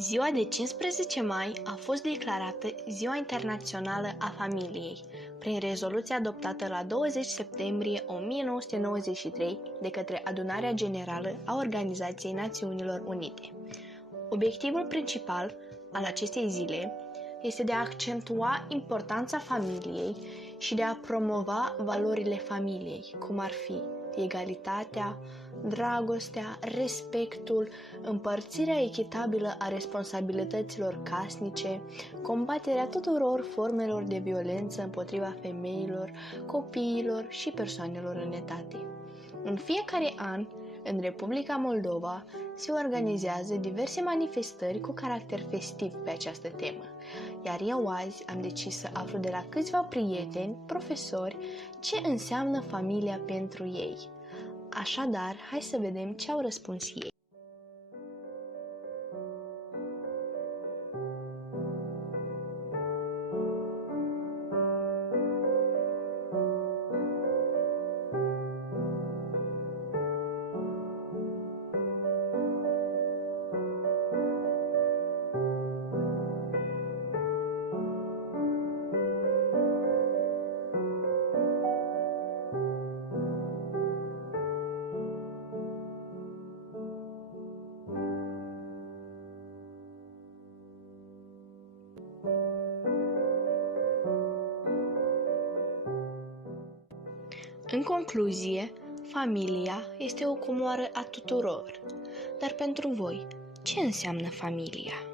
Ziua de 15 mai a fost declarată Ziua Internațională a Familiei, prin rezoluție adoptată la 20 septembrie 1993 de către Adunarea Generală a Organizației Națiunilor Unite. Obiectivul principal al acestei zile este de a accentua importanța familiei și de a promova valorile familiei, cum ar fi egalitatea, dragostea, respectul, împărțirea echitabilă a responsabilităților casnice, combaterea tuturor formelor de violență împotriva femeilor, copiilor și persoanelor în etate. În fiecare an, în Republica Moldova, se organizează diverse manifestări cu caracter festiv pe această temă, iar eu azi am decis să aflu de la câțiva prieteni, profesori, ce înseamnă familia pentru ei. Așadar, hai să vedem ce au răspuns ei. În concluzie, familia este o comoară a tuturor. Dar pentru voi, ce înseamnă familia?